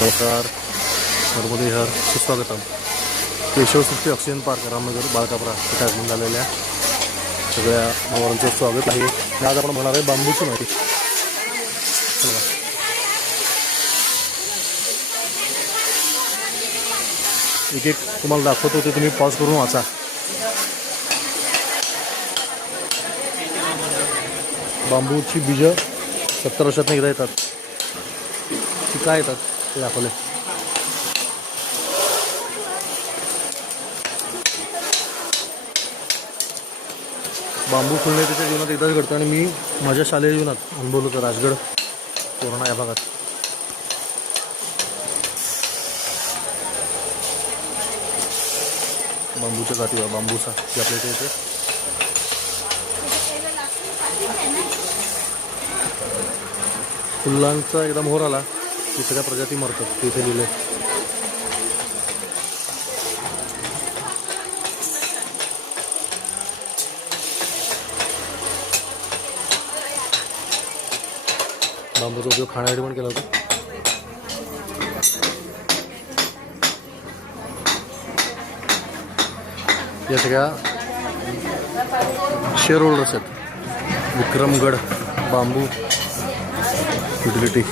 नमस्कार, नर्मदे हर सुस्वागतम. केशव सृष्टी oxygen park Ramnagar बाळकापरा इथे आगमन झालेल्या सगळ्या भावांचं स्वागत आहे. आज आपण म्हणणार आहे बांबूची माहिती. एक एक तुम्हाला दाखवतो ते तुम्ही पॉज करून वाचा. बांबूची बीजं 70 वर्षातनं एकदा येतात. ती काय येतात ते दाखवले. बांबू फुलणे त्याच्या जीवनात एकदाच घडतं आणि मी माझ्या शालेय जीवनात अनुभवलं होतं. राजगड कोरोना या भागात बांबूच्या जाती बांबूचा जे आपल्या इथे येते. फुलांचा एकदा मोहर आला की सगळ्या प्रजाती मरतात. तिथे लिहिले बांबूचा उपयोग खाण्यासाठी पण केला होता. या सगळ्या शेअर होल्डर्स आहेत. विक्रमगड बांबू युटिलिटी.